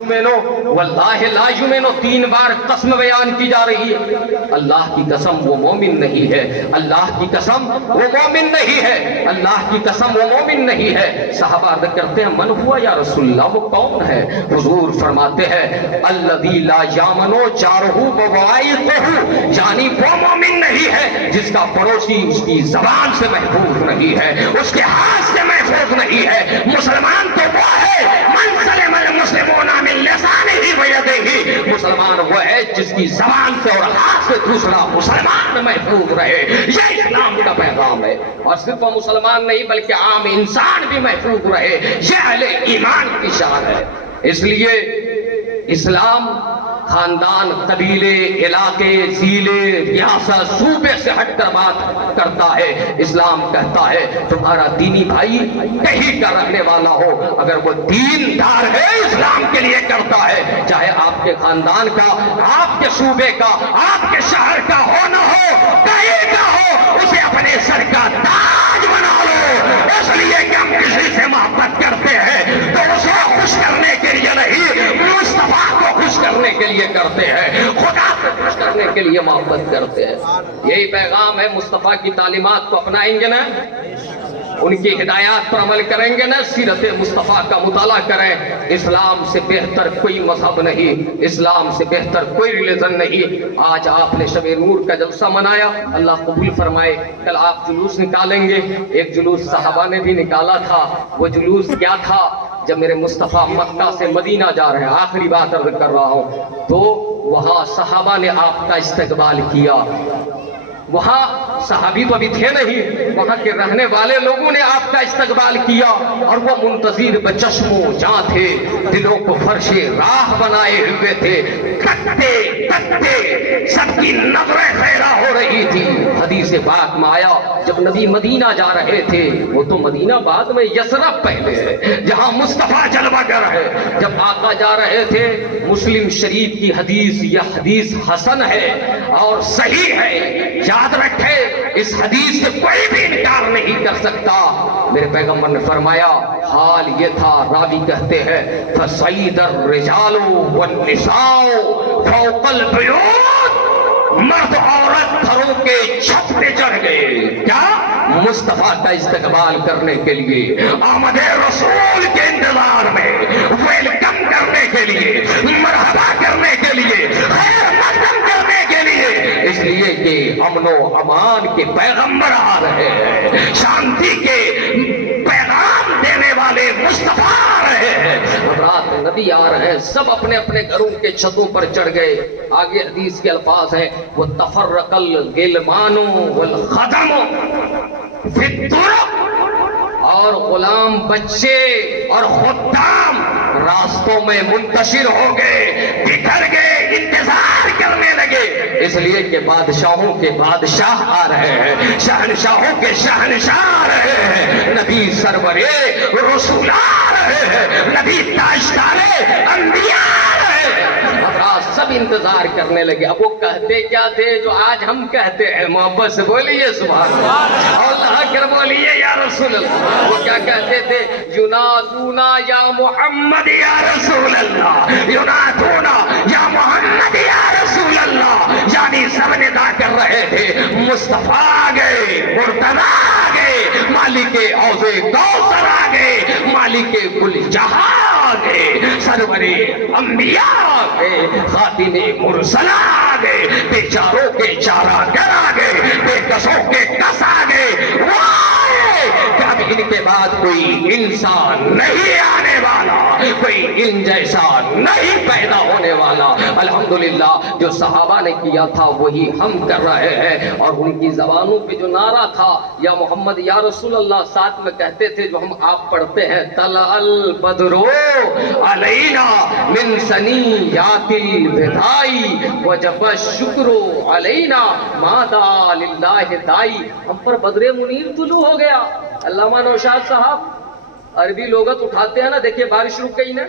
واللہ لا یؤمنو 3 بار قسم بیان کی جا رہی ہے. اللہ کی قسم وہ مومن نہیں ہے, اللہ کی قسم وہ مومن نہیں ہے, اللہ کی قسم وہ مومن نہیں ہے. صحابہ عرض کرتے ہیں من ہوا یا رسول اللہ, وہ کون ہے؟ حضور فرماتے ہیں الذی لا یامنو جارہ بوائقہ, یعنی وہ مومن نہیں ہے جس کا پڑوسی اس کی زبان سے محفوظ نہیں ہے, اس کے ہاتھ سے محفوظ نہیں ہے. مسلمان تو وہ ہے من سلم المسلمون من لسانہ ویدہ, مسلمان وہ ہے جس کی زبان سے اور ہاتھ سے دوسرا مسلمان محفوظ رہے. یہ اسلام کا پیغام ہے. اور صرف وہ مسلمان نہیں بلکہ عام انسان بھی محفوظ رہے, یہ اہل ایمان کی شان ہے. اس لیے اسلام خاندان, قبیلے, علاقے, ضلع, ریاست, صوبے سے ہٹ کر بات کرتا ہے. اسلام کہتا ہے تمہارا دینی بھائی کہیں کا رہنے والا ہو, اگر وہ دیندار ہے اسلام کے لیے کرتا ہے, چاہے آپ کے خاندان کا, آپ کے صوبے کا, آپ کے شہر کا ہو نہ ہو, کہیں کا ہو, اسے اپنے سر کا تاج بنا لو. اس لیے کہ ہم کسی سے محبت کرتے ہیں تو اسے خوش کرنے کے لیے نہیں, مصطفیٰ کو خوش کرنے کے لیے کرتے ہیں, خدا کو خوش کرنے کے لیے محبت کرتے ہیں. یہی پیغام ہے. مصطفیٰ کی تعلیمات کو اپنائیں گے نا, ان کی ہدایات پر عمل کریں گے نا, سیرت مصطفیٰ کا مطالعہ کریں. اسلام سے بہتر کوئی مذہب نہیں, اسلام سے بہتر کوئی ریلیجن نہیں. آج آپ نے شب نور کا جلسہ منایا, اللہ قبول فرمائے. کل آپ جلوس نکالیں گے, ایک جلوس صحابہ نے بھی نکالا تھا. وہ جلوس کیا تھا؟ جب میرے مصطفیٰ مکہ سے مدینہ جا رہے ہیں, آخری بات عرض کر رہا ہوں, تو وہاں صحابہ نے آپ کا استقبال کیا. وہاں صحابی تو ابھی تھے نہیں, وہاں کے رہنے والے لوگوں نے آپ کا استقبال کیا, اور وہ منتظر بچشم و جاں تھے, دلوں کو فرش راہ بنائے ہوئے تھے. تکتے تکتے سب کی نظریں خیرہ ہو رہی تھی. حدیث پاک میں آیا جب نبی مدینہ جا رہے تھے, وہ تو مدینہ بعد میں یثرب پہلے ہے جہاں مصطفیٰ جلوہ گر ہے, جب آقا جا رہے تھے, مسلم شریف کی حدیث, یہ حدیث حسن ہے اور صحیح ہے, یاد رکھے, اس حدیث سے کوئی بھی انکار نہیں کر سکتا. میرے پیغمبر نے فرمایا حال یہ تھا, راوی کہتے ہیں فَصَيْدَ الرِّجَالُ وَالنِّسَاءُ فَوْقَ الْبُيُوتِ, مرد عورت گھروں کے چھت پہ چڑھ گئے. کیا؟ مصطفیٰ کا استقبال کرنے کے لیے, آمد رسول کے انتظار میں, ویلکم کرنے کے لیے, مرحبا کرنے کے لیے, خیر مقدم کرنے کے لیے. اس لیے کہ امن و امان کے پیغمبر آ رہے ہیں, شانتی کے پیغام دینے والے مصطفیٰ آ رہے ہیں. رات نبی آ رہے ہیں, سب اپنے اپنے گھروں کے چھتوں پر چڑھ گئے. آگے حدیث کے الفاظ ہیں وَتَفَرَّقَ الْغِلْمَانُ وَالْخَدَمُ فِي الطُّرُقِ, اور غلام بچے اور خدام راستوں میں منتشر ہو گئے, بکھر گئے, انتظار کرنے لگے. اس لیے کہ بادشاہوں کے بادشاہ آ رہے ہیں, شہنشاہوں کے شہنشاہ آ رہے ہیں, نبی سرورے رسول آ رہے ہیں, نبی تاجدارے انبیاء آ رہے ہیں. سب انتظار کرنے لگے. اب وہ کہتے کیا تھے جو آج ہم کہتے ہیں؟ محبت سے بولیے سبحان اللہ, اللہ اکبر بولیے یا رسول اللہ. وہ کیا کہتے تھے؟ ینادونا یا محمد یا رسول اللہ, ینادونا یا محمد یا رسول اللہ. یعنی سب ندا کر رہے تھے مصطفیٰ آ گئے, مرتضیٰ آ گئے, مالک حوض کوثر آ گئے, مالک کل جہاں آ گئے, سرور انبیاء آ گئے, خاتم مرسلہ آ گئے, بیچاروں کے چارہ گر آ گئے, بے کسوں کے کس آ گئے. کہ اب ان کے بعد کوئی انسان نہیں آنے والا, کوئی ان جیسا نہیں پیدا ہونے والا. الحمدللہ جو صحابہ نے کیا تھا وہی ہم کر رہے ہیں, اور ان کی زبانوں پہ جو نعرہ تھا یا محمد یا رسول اللہ, ساتھ میں کہتے تھے جو ہم آپ پڑھتے ہیں طلع البدر علینا من ثنیات الوداع وجب الشکر علینا ماذا للہ دائی. ہم پر بدر منیر طلوع ہو گیا. علامہ نوشاد صاحب عربی لغت اٹھاتے ہیں نا, دیکھیے بارش رک گئی نا,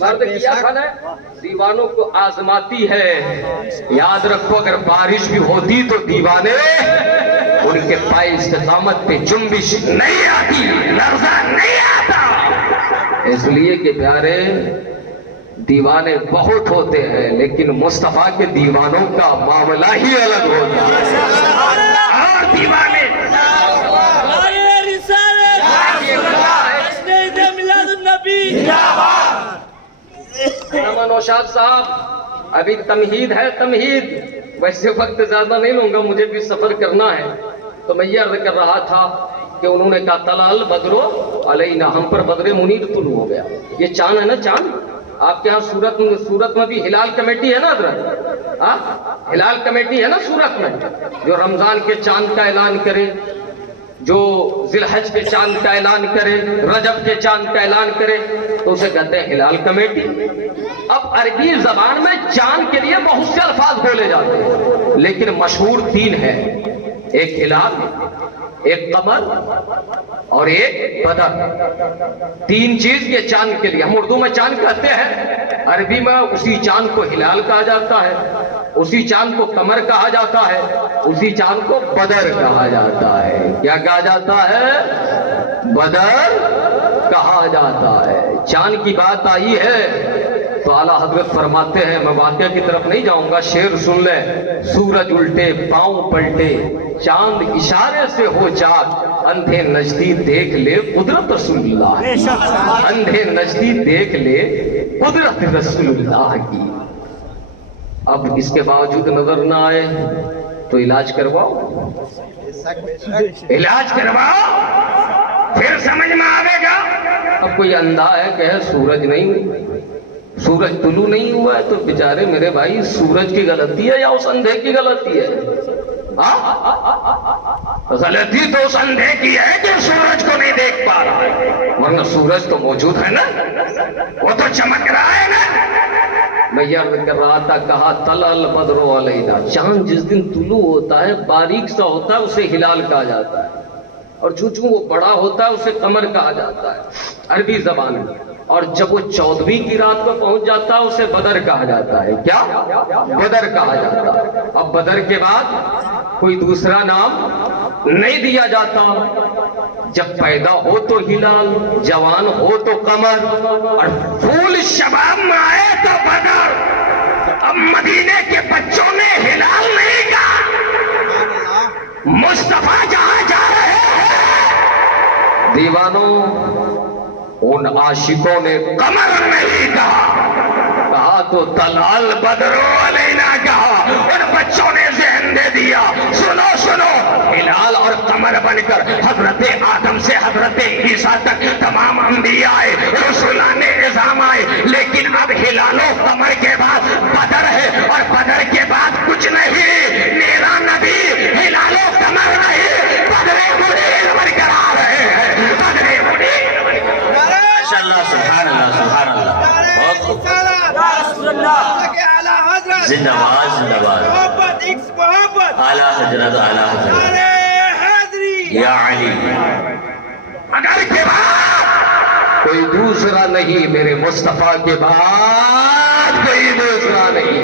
مرد کیا کھانا ہے, دیوانوں کو آزماتی ہے. یاد رکھو اگر بارش بھی ہوتی تو دیوانے ان کے پائے استقامت پہ جنبش نہیں آتی, لرزہ نہیں آتا. اس لیے کہ پیارے دیوانے بہت ہوتے ہیں لیکن مصطفیٰ کے دیوانوں کا معاملہ ہی الگ ہوتا ہے. اور دیوانے نوشاد صاحب ابھی تمہید ہے تمہید. ویسے وقت زیادہ نہیں لوں گا, مجھے بھی سفر کرنا ہے. تو میں یہ عرض کر رہا تھا کہ انہوں نے کہا طلع البدر علینا, ہم پر بدر منیر طلوع ہو گیا. یہ چاند ہے نا چاند, آپ کے ہاں سورت میں بھی ہلال کمیٹی ہے نا حضرت, ہلال کمیٹی ہے نا سورت میں, جو رمضان کے چاند کا اعلان کرے, جو ذی الحج کے چاند کا اعلان کرے, رجب کے چاند کا اعلان کرے, تو اسے کہتے ہیں ہلال کمیٹی. اب عربی زبان میں چاند کے لیے بہت سے الفاظ بولے جاتے ہیں لیکن مشہور تین ہے, ایک ہلال, ایک قمر اور ایک بدر. تین چیز یہ چاند کے لیے. ہم اردو میں چاند کہتے ہیں, عربی میں اسی چاند کو ہلال کہا جاتا ہے, اسی چاند کو قمر کہا جاتا ہے, اسی چاند کو بدر کہا جاتا ہے. کیا کہا جاتا ہے؟ بدر کہا جاتا ہے. چاند کی بات آئی ہے تو اعلیٰ حضرت فرماتے ہیں, میں واقعہ کی طرف نہیں جاؤں گا, شعر سن لے. سورج الٹے پاؤں پلٹے, چاند اشارے سے ہو چاک, اندھے نجدی دیکھ لے قدرت رسول اللہ, اندھے نجدی دیکھ لے قدرت رسول اللہ کی. اب اس کے باوجود نظر نہ آئے تو علاج کرواؤ, علاج کرواؤ, پھر سمجھ میں آئے گا. اب کوئی اندھا ہے کہ سورج نہیں, سورج طلوع نہیں ہوا ہے, تو بیچارے میرے بھائی سورج کی غلطی ہے یا اس اندھے کی غلطی ہے؟ غلطی تو اس اندھے کی ہے جو سورج کو نہیں دیکھ پا رہا ہے, ورنہ سورج تو موجود ہے نا, وہ تو چمک رہا ہے نا. میں یہ عرض کر رہا تھا, کہا طلع البدر علینا, چاند جس دن طلوع ہوتا ہے باریک سا ہوتا ہے اسے ہلال کہا جاتا ہے, اور چونچوں وہ بڑا ہوتا ہے اسے قمر کہا جاتا ہے عربی زبان میں. اور جب وہ 14ویں کی رات کو پہنچ جاتا ہے اسے بدر کہا جاتا ہے. کیا؟ بدر کہا جاتا ہے. اب بدر کے بعد کوئی دوسرا نام نہیں دیا جاتا. جب پیدا ہو تو ہلال, جوان ہو تو قمر, اور پھول شباب میں آئے تو بدر. اب مدینے کے بچوں نے ہلال نہیں کہا, مصطفیٰ جہاں جا رہے ہیں دیوانوں, ان عاشقوں نے قمر نہیں کہا تو طلع البدر علینا کہا. ان بچوں نے ذہن دے دیا, سنو سنو, ہلال اور قمر بن کر حضرت آدم سے حضرت عیسیٰ تک تمام انبیاء آئے, رسولان اعظام آئے, لیکن اب ہلال و قمر کے بعد بدر ہے, اور بدر کے بعد کچھ نہیں. میرا نبی ہلال و قمر نہیں, بدر منیر برقرار رہے ہیں, بدر منیر. اللہ سبحان اللہ سبحان اللہ, بہت خوب, زندہ باد زندہ باد, اعلیٰ حضرت اعلیٰ حضرت یا علی. اگر کے بعد کوئی دوسرا نہیں, میرے مصطفیٰ کے بعد کوئی دوسرا نہیں.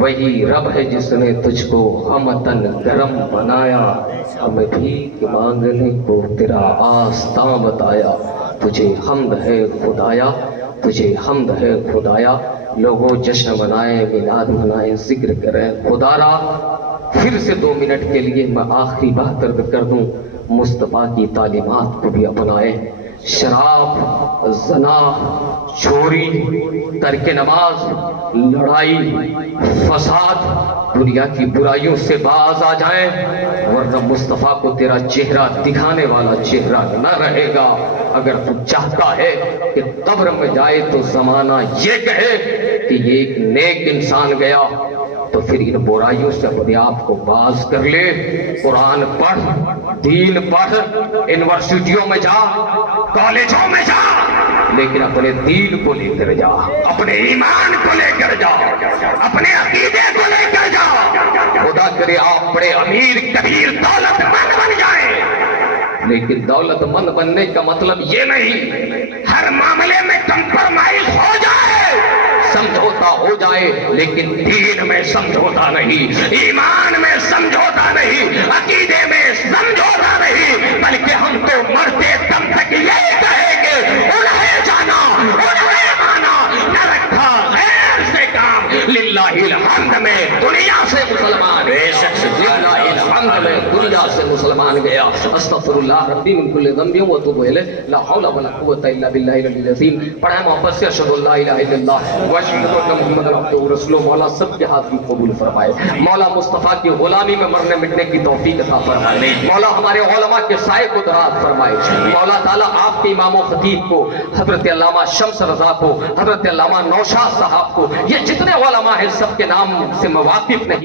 وہی رب ہے جس نے تجھ کو ہمتن گرم بنایا, ہمیں بھیک مانگنے کو تیرا آستاں بتایا. تجھے حمد ہے خدایا, تجھے حمد ہے خدایا. لوگوں جشن منائیں, میلاد منائیں, ذکر کریں خدا را. پھر سے 2 منٹ کے لیے میں آخری بات کر دوں, مصطفیٰ کی تعلیمات کو بھی اپنائیں. شراب, زنا, چوری, ترک نماز, لڑائی, فساد, دنیا کی برائیوں سے باز آ جائیں, ورنہ مصطفیٰ کو تیرا چہرہ دکھانے والا چہرہ نہ رہے گا. اگر تو چاہتا ہے کہ قبر میں جائے تو زمانہ یہ کہے کہ یہ ایک نیک انسان گیا, تو پھر ان برائیوں سے اپنے آپ کو باز کر لے. قرآن پڑھ, دین پڑھ, یونیورسٹیوں میں جا, کالجوں میں جا, لیکن اپنے دین کو لے کر جا, اپنے ایمان کو لے کر جا, اپنے عقیدے کو لے کر جا. خدا کرے آپ بڑے امیر کبیر دولت مند بن جائیں, لیکن دولت مند بننے کا مطلب یہ نہیں ہر معاملے میں کمپرومائز ہو جائے, سمجھوتا ہو جائے, لیکن دین میں سمجھوتا نہیں, ایمان میں سمجھوتا نہیں, عقیدے میں سمجھوتا نہیں, بلکہ ہم تو مرتے دم تک یہی کہیں گے انہیں جانا میں دنیا سے مسلمان بے شک للہ الحمد میں دنیا سے مسلمان گیا استغفر اللہ ربی من کل ذنب و اتوب الیہ لا حول ولا قوت الا باللہ العلی العظیم پڑھیں محبت سے اشہد ان لا الہ الا اللہ و اشہد ان محمد عبدہ ورسولہ مولا سب کے ہاتھ کی قبول فرمائے مولا مصطفیٰ کی غلامی میں مرنے مٹنے کی توفیق عطا فرمائے مولا ہمارے علماء کے سائے کو دراز فرمائے مولا تعالیٰ آپ کے امام و خطیب کو حضرت علامہ شمس رضا کو حضرت علامہ نوشاد صاحب کو یہ جتنے علماء ہیں سب کے نام سے میں واقف نہیں